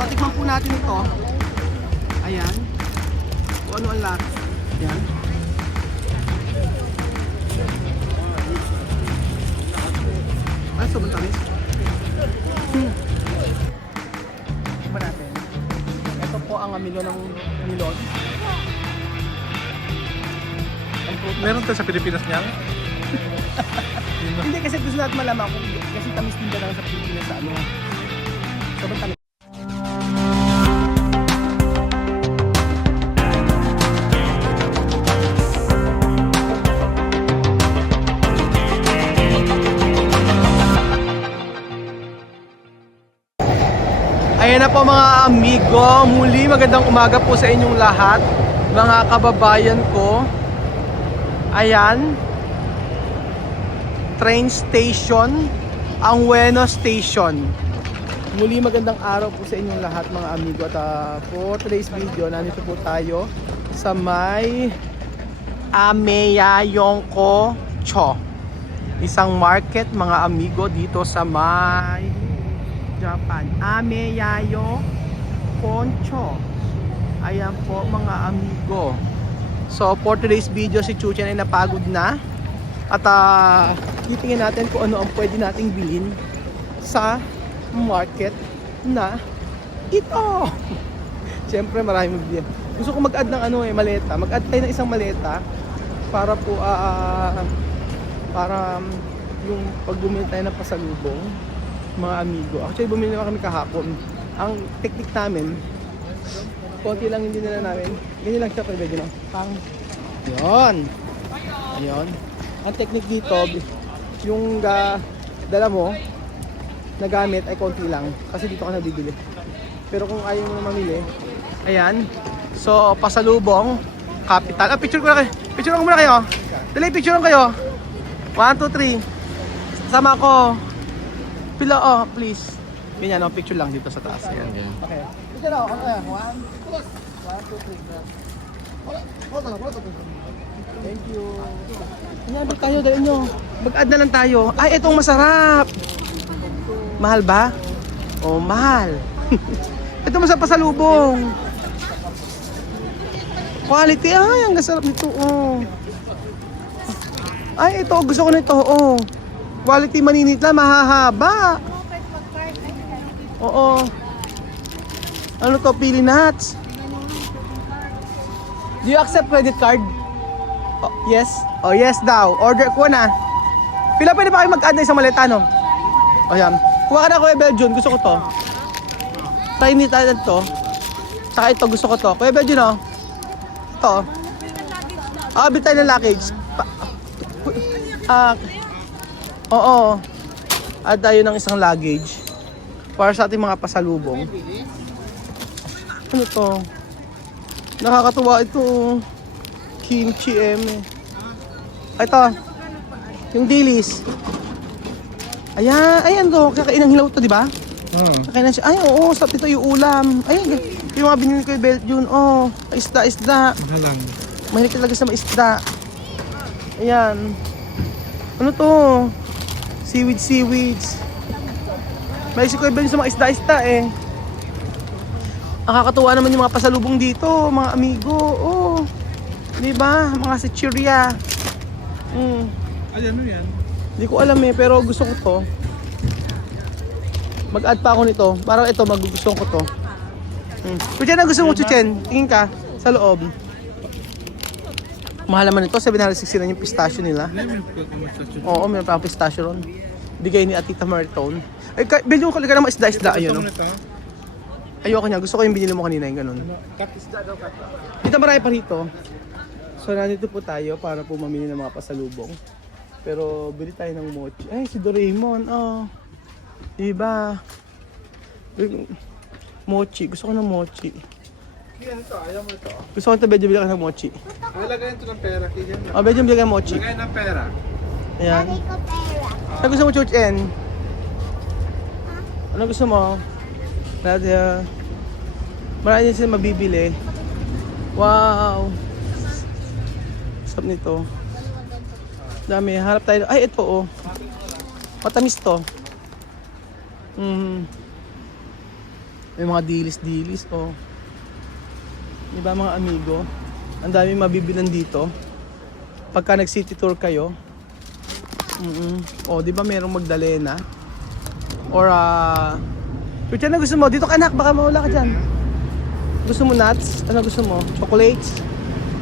So, tikman po natin ito. Ayan. Kung ano ang lahat. Ayan. Ay, sobrang tamis. Tikman natin. Ito po ang amilo ng milon. Meron tayo sa Pilipinas niyan? Hindi kasi gusto natin malaman kung kasi tamis din ba lang sa Pilipinas sa ano. Sobrang tamis. Ayan na po mga amigo, muli magandang umaga po sa inyong lahat, mga kababayan ko. Ayan, train station, ang Ueno Station. Muli magandang araw po sa inyong lahat mga amigo. At for today's video, nandito po tayo sa may Ameyayongko Cho, isang market mga amigo dito sa may Japan. Ameyayongko Cho. Ayan po mga amigo. So for today's video, si Chuchen ay napagod na. At titingnan natin kung ano ang pwede nating bilhin sa market na ito. Siyempre marami magbilhin. Gusto ko mag-add ng maleta. Mag-add tayo ng isang maleta para po para yung pag bumili tayo ng pasalubong mga amigo. Actually bumili naman kami kahapon. Ang technique namin, konti lang hindi nila namin. Ganyan lang siya pwede no? Pang yun. Ayun. Ang technique dito, yung dala mo na gamit ay konti lang kasi dito ka nabibili. Pero kung ayaw mo na mamili, ayan. So pasalubong, capital. Picture ko na kayo. Picture ko muna kayo. Dali, picture ko kayo. 1, 2, 3. Sama ko. Pila, please. Ganyan, picture lang dito sa taas. Ayan. Okay. Picture ako. 1, 2, 3. Thank you. Ayan, ba't tayo? Dahil nyo. Mag-add na lang tayo. Ay, itong masarap. Mahal ba? Oh, mahal. Ito masarap pasalubong. Quality. Ay, ang sarap nito. Oh. Ay, ito. Gusto ko nito. Oh. Quality maninit lang. Mahahaba. Oo. Ano to? Pili nuts. Do you accept credit card? Oh, yes? Oh, yes daw. Order ko na. Pila pwede ba kayo mag-add na isang maleta, no? O yan. Kuha ka na Kuya Belgian. Gusto ko to. Try nito to. Saka ito. Gusto ko to. Kuya Belgian, no? Ito. Bitay ng luggage. Oo. Add tayo ng isang luggage. Para sa ating mga pasalubong. Ano to? Nakakatuwa ito. Kimchi ito. Yung dilis. Ayan to. Kakain ng hilaw to, di ba? Kakain siya. Ay, oo. Sarap ito yung ulam. Ayan. Yung mga binili ko yung belt yun. Oh. Isda. Halang. Mahilig talaga sa isda. Ayan. Ano to? Seaweeds. Mahilig ko yung belt sa mga isda eh. Nakakatuwa naman yung mga pasalubong dito, mga amigo. Oh. 'Di ba? Mga chichirya. Ay, ano yan? Hindi ko alam pero gusto ko 'to. Mag-add pa ako nito. Parang ito magugustuhan ko 'to. Chuchen, gusto mo Chuchen? Tingin ka sa loob. Mahal naman ito, 769 yung pistachio nila. Oo, meron pa ang pistachio ron. Bigay ni Atita Martone. Ay, bilhin ko lang isda ayun. Ayoko niya. Gusto ko yung binili mo kanina yung ganun. Katisda daw ka. Dito marami pa rito. So nandito po tayo para po mamili ng mga pasalubong. Pero bili tayo ng mochi. Ay, si Doraemon. Oh. Diba? Mochi. Gusto ko ng mochi. Yan ito. Ayaw mo ito. Gusto ko ito, Bedyo, bili ka ng mochi. Lagayan ito ng pera. Oh, Bedyo, bili ka ng mochi. Lagayan ng pera. Ayan. Ano gusto mo, Chuchen? Ano gusto mo? Nadia. Marami din sila mabibili. Wow. Sarap nito. Dami. Harap tayo. Ay, ito oh. Matamis to. May mga dilis-dilis, oh. Di ba mga amigo? Ang daming mabibilan dito. Pagka nag-city tour kayo. Oh, di ba merong Magdalena? Or, Which ano gusto mo? Dito ka anak, baka mawala ka dyan. Gusto mo nuts? Ano gusto mo? Chocolates?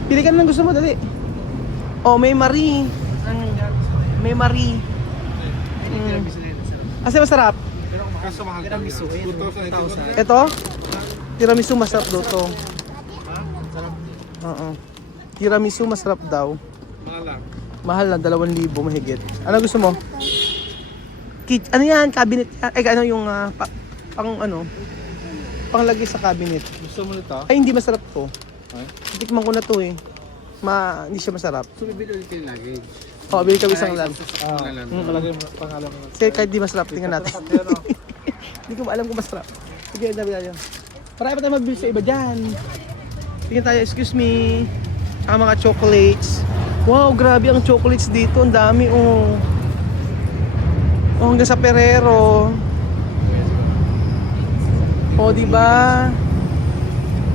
Pili ka na ng gusto mo, dali. Oh, may Marie. May Marie. Kasi masarap. Kaso mahal. Tiramisu. 2,000. Ito? Tiramisu masarap daw to. Oo. Tiramisu masarap daw. Mahal lang. Mahal lang, 2,000 mahigit. Ano gusto mo? Ano yan? Cabinet yan? Ay, ano yung panglagay sa cabinet. Gusto mo nito? Ay, hindi masarap to. Ay? Tikman ko na to eh. Hindi siya masarap. So, bibili ulit yung luggage. Oo, bili kami isang lang. Palagay mo, pangalan mo. Kasi kahit di masarap, tingnan natin. Hindi ko alam kung masarap. Sige, dami tayo. Marami pa tayo mabili sa iba dyan. Tingnan tayo, excuse me. Saka mga chocolates. Wow, grabe ang chocolates dito. Ang dami, oh. Oh, hanggang sa Ferrero. Oh, di ba?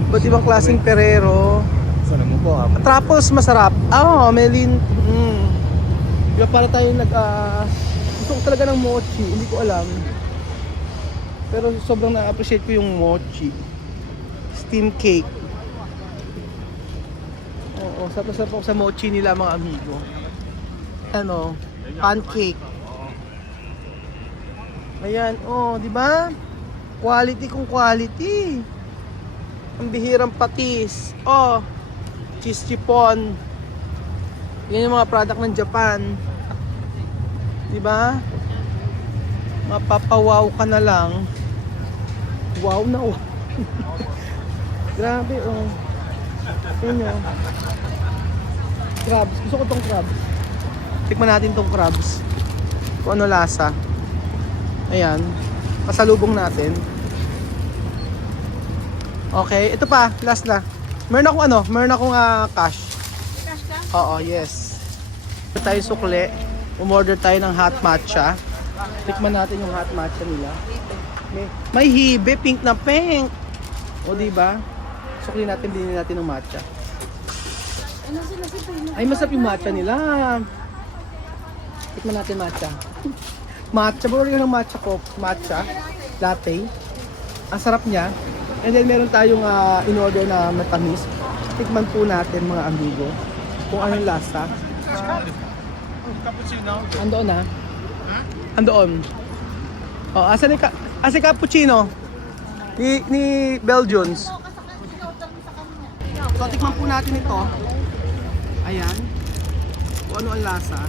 Ba't ibang klaseng Ferrero? Sana mo po, Tapos masarap. Melin. Diba para tayo gusto ko talaga ng mochi. Hindi ko alam. Pero sobrang na-appreciate ko yung mochi. Steam cake. Oo, sarap ako sa mochi nila mga amigo. Ano? Pancake. Ayan, di ba? Quality kung quality. Ang bihirang patis. Cheese chiffon. Yan yung mga product ng Japan. Diba? Mapapawaw ka na lang. Wow na wow. Grabe, oh. Yan yun. Crabs. Gusto ko tong crabs. Tikman natin tong crabs. Kung ano lasa. Ayan. Pasalubong natin. Okay. Ito pa. Last na. Meron akong cash. Cash ka? Oo, yes. Tayo sukli. Umorder tayo ng hot matcha. Tikman natin yung hot matcha nila. May hibe, pink na pink. O diba? Sukli natin, bilhin natin ng matcha. Ay, masarap yung matcha nila. Tikman natin matcha. Matcha, bawal yun ng matcha ko. Matcha, latte. Ang sarap niya. And then meron tayong in-order na matamis. Tikman po natin mga amigo kung anong lasa. Cappuccino. Andoon na. Andoon. Asan si cappuccino? Ni Belgians. So tikman po natin ito. Ayan. Kung ano ang lasa.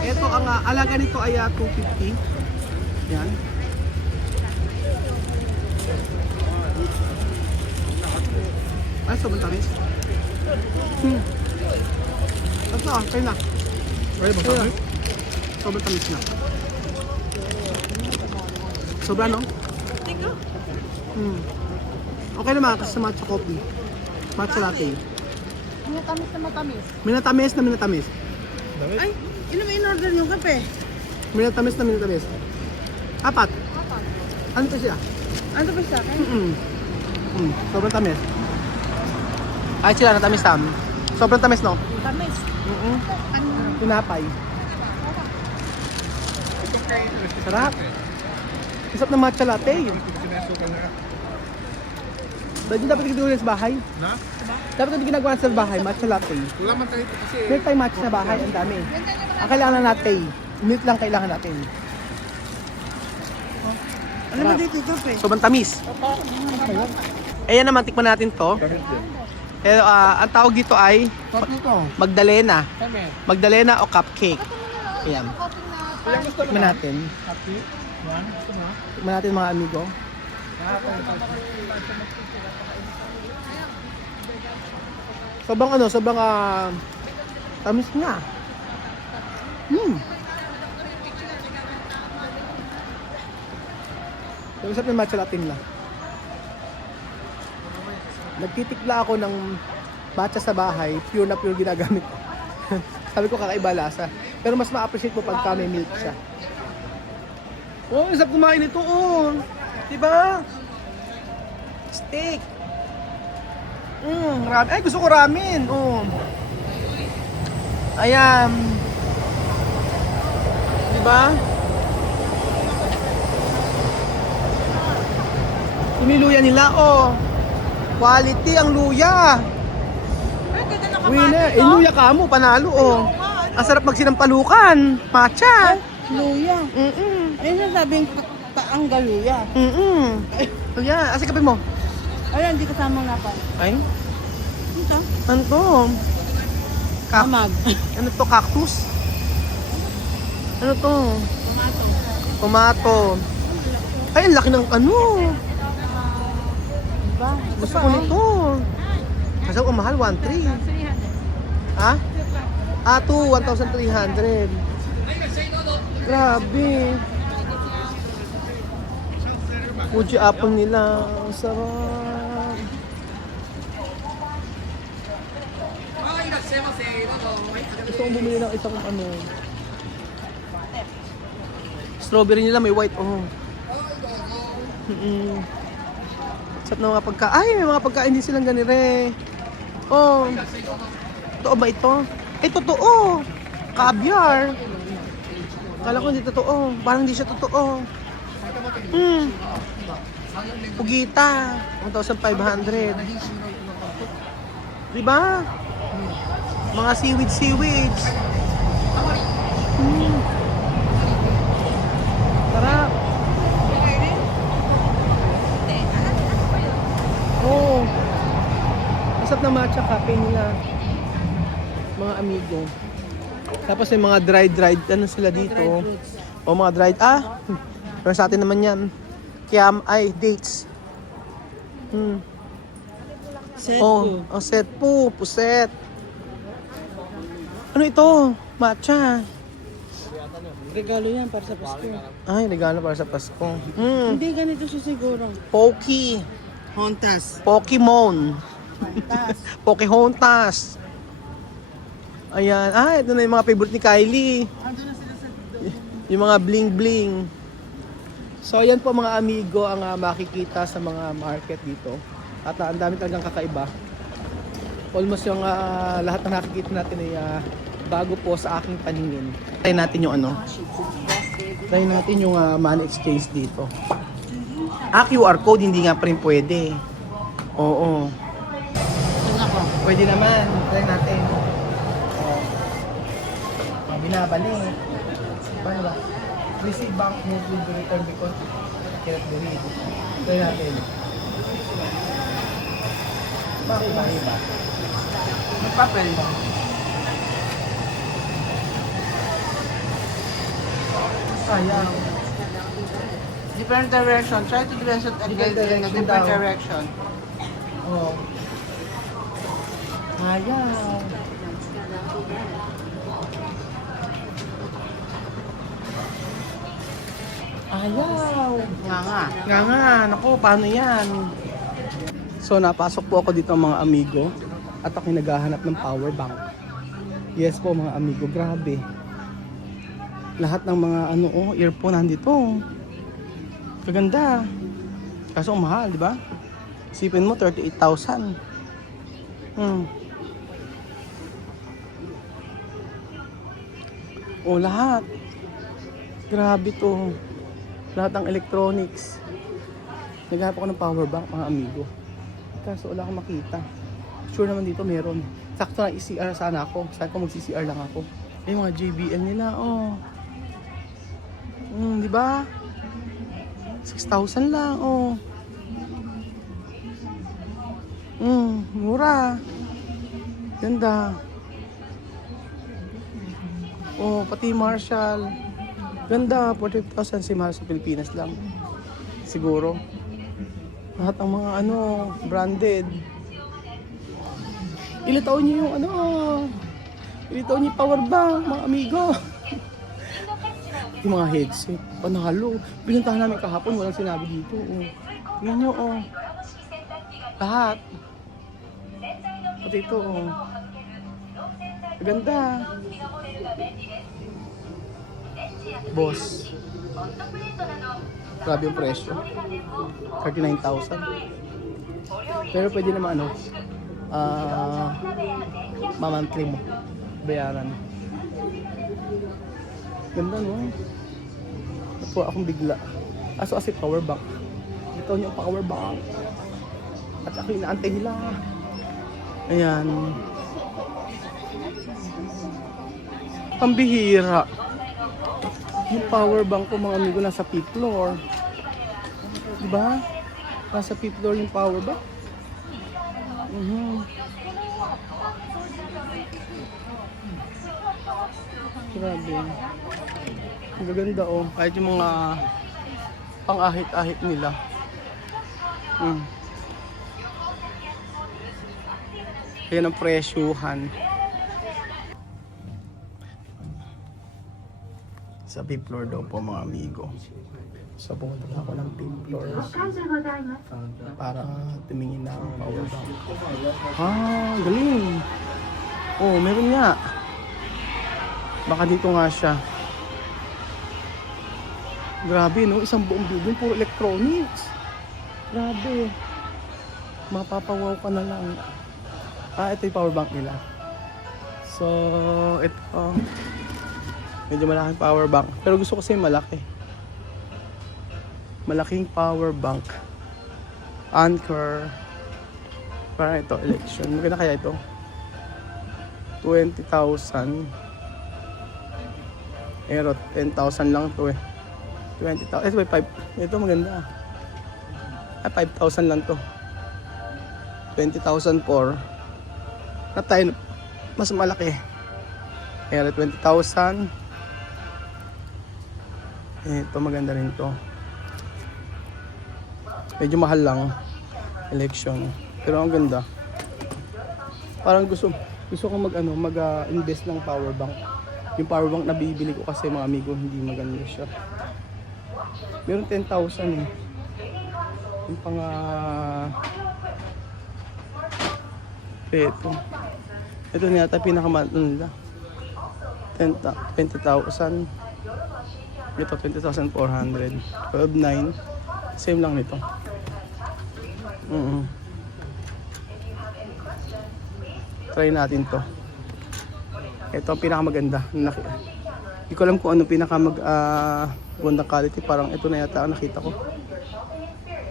Ito ang alaga nito ay 250. Yan. Ay, sobrang tamis. Ito, okay na. Ay, Ayun. Sobrang tamis na. Sobra, no? Okay naman kasi sa matcha coffee. Matcha latte. Minatamis na matamis. Minatamis na minatamis. Ay, ino may in-order yung kape? Minatamis na minatamis. Apat. Ano to siya? Ano ba siya? Sobrang tamis. Ay sila, natamis tam. Sobrang tamis, no? Tamis. Tinapay. Sarap. Isap na matcha latte. Sinasukal na. Dapat ginagawa sa bahay. Na? Dapat hindi ginagawa sa bahay, matcha latte. Wala man tayo kasi. Meron tayong matcha sa bahay, ang dami. Ang kailangan natin, milk lang kailangan natin. Ano ba dito kape? Sobrang tamis. Ayan naman, tikman natin to. Pero ang tawag dito ay Magdalena. Magdalena o cupcake. Ayan. Tikman natin. Tikman natin mga amigo. Sobrang tamis nga. Yung isap ng matcha latte nila. Nagtitikla ako ng matcha sa bahay, pure na pure ginagamit ko. Sabi ko kakaiba lasa. Pero mas ma-appreciate mo pagka may milk siya. Oh, isap kumain ito, oh. Diba? Steak. Ramen. Ay, gusto ko ramen. Ayan. Diba? Yung luya nila, quality ang luya. Ay, ganda na Winner. Luya ka mo, panalo, Ang sarap magsinampalukan. Matcha. Luya. Ayun yung sabing paang galuya. Ayan, asa kape mo? Ayun, hindi kasama nga pa. Ay, Ito? ano to? Amag. Ano to, cactus? Ano to? Tomato. Ay, ang laki ng ano. Diba? Gusto ko nito. Kasi ako mahal, 1,300. Ha? 1,300. Grabe. Fuji apple nila. Ang sarap. Gusto kong bumili ng isang ano. Strawberry nila may white, Sarap na mga pagkain. Ay, may mga pagkain din silang ganire. Totoo ba ito? Totoo. Caviar. Kala ko hindi totoo. Parang hindi siya totoo. Pugita. 1,500. Diba? Mga seaweeds. Sarap. Masarap na matcha cafe nila. Mga amigo. Tapos may mga dried, ano sila dito? Mga dried, pero sa atin naman yan. Dates. Set Set po, puset. Ano ito? Matcha. Regalo yan para sa Pasko. Ay, regalo para sa Pasko. Hindi, ganito siya siguro. Pocky. Hontas. Pokemon. Hontas. Pokehontas. Ayan. Ito na yung mga favorite ni Kylie. Ando na sila sa Yung mga bling-bling. So, ayan po mga amigo ang makikita sa mga market dito. At ang dami talagang kakaiba. Almost yung lahat ng nakikita natin ay bago po sa aking paningin. Try natin yung Try natin yung money exchange dito. QR code hindi nga pa rin pwede. Oo. Pwede naman. Try natin. Binabalik. Paano ba? Receive bank note will be returned because it cannot be read. Try natin. Bakit iba? May papel ba? Sayang. Different direction. Try to direction again in a different direction. Oh. Ayaw. Ayaw. Nga. Naku, paano yan? So, napasok po ako dito mga amigo. At ako naghahanap ng power bank. Yes po mga amigo, grabe. Lahat ng mga earphone nandito. Kaganda. Kaso ang mahal, di ba? Isipin mo, 38,000. Lahat. Grabe to. Lahat ng electronics. Naghahanap ako ng power bank, mga amigo. Kaso wala akong makita. Sure naman dito meron. Sakto na i-CR sana ako. Saan ko mag-CR lang ako. Yung mga JBL nila, di ba? 6,000 lang, mura. Ganda. Pati Marshall. Ganda, 45,000 si Marshall sa Pilipinas lang. Siguro. Lahat ng mga branded. Ilitaw niyo yung ilitaw niyo yung power bank, mga amigo. Yung mga headset, panalo. Pinuntahan namin kahapon, walang sinabi dito. Tingnan nyo, lahat. Pati ito, Ganda. Boss. Grabe yung presyo. 39,000. Pero pwede naman ano, mamantli mo. Bayaran. Ganda no? Napo akong bigla. Aso kasi power bank. Ito yung power bank. At ako inaantay nila. Ayan. Pambihira. Yung power bank ko mga amigo nasa 5th floor. Diba? Nasa 5th floor yung power bank. Grabe. Ang gaganda oh. Kahit yung mga pang-ahit-ahit nila. Ayan ang presyuhan. Sa 5th floor daw po mga amigo. So pumunta na ako ng 5th floor para tumingin na ang power bank. Ah, galing. Oh, meron nga. Baka dito nga siya. Grabe no, isang buong building puro electronics. Grabe. Mapapawaw ka na lang. Ah, ito yung power bank nila. So, ito. Medyo malaking power bank. Pero gusto ko kasi malaki. Malaking power bank. Anchor. Parang ito, election. Maganda kaya ito? 20,000. Pero 10,000 lang to eh. 20,000. Ito may 5. Ito maganda. Ah, 5,000 lang to. 20,000 for na tayo mas malaki. Kaya 20,000. Ito maganda rin to. Medyo mahal lang. Election. Pero ang ganda. Parang gusto ko mag-invest ng power bank. Yung power bank na bibili ko kasi mga amigo hindi maganda siya. Meron 10,000 eh. Yung pang ito na yata pinakamahal nila. 20,000. Ito 20,400. 12,900. Same lang nito. Try natin to. Ito ang pinakamaganda. Hindi ko alam kung ano magandang quality. Parang ito na yata ang nakita ko.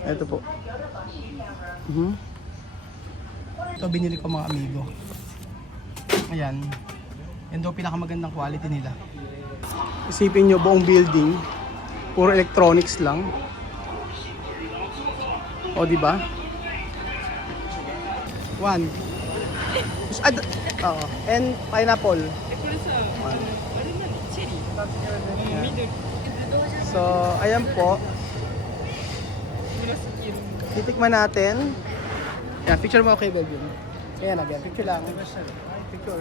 Ito po. Ito binili ko mga amigo. Ayan. Yan daw pinakamagandang quality nila. Isipin nyo buong building. Puro electronics lang. O diba? One. And pineapple. So, ayan po. Titikman natin. Yan, picture mo okay, Belgium. Ayan, again. Picture lang. Picture.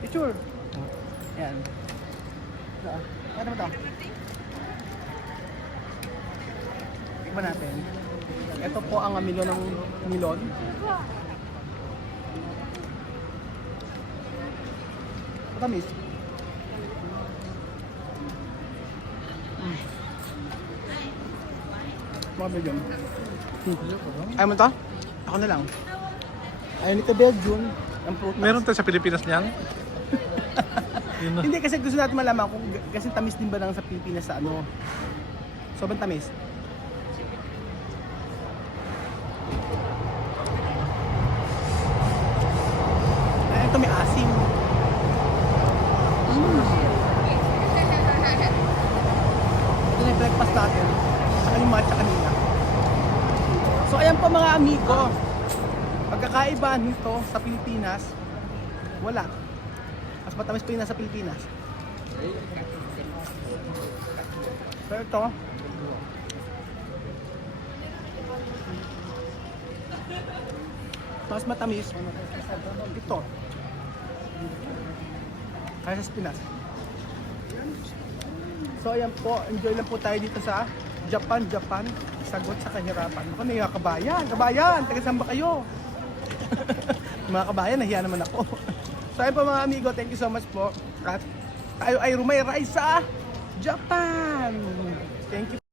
Picture. Ayan. Ano mo ito? Tikman natin. Ito po ang milon ng milon. Matamis. Mga Belgium. Ayaw mo ito? Ako na lang. Ayaw nito Belgium. Ang prutas. Meron tayo sa Pilipinas niyan? Hindi kasi gusto natin malaman kung kasi tamis din ba lang sa Pilipinas sa ano. Sobrang tamis. Ay, ito may asim. Ito na yung breakfast natin. Saka yung matcha kanina. So ayan po mga amigo. Pagkakaiba nito sa Pilipinas, wala. Mas matamis pa yun nasa Pilipinas. So ito, mas matamis ito kaya sa Pinas. So ayan po, enjoy lang po tayo dito sa Japan. Sagot sa kahirapan. Ako na kabayan, taga saan ba kayo? Mga kabayan, nahiya naman ako. So ayun po mga amigo, thank you so much po. At tayo ay rumayray sa Japan. Thank you.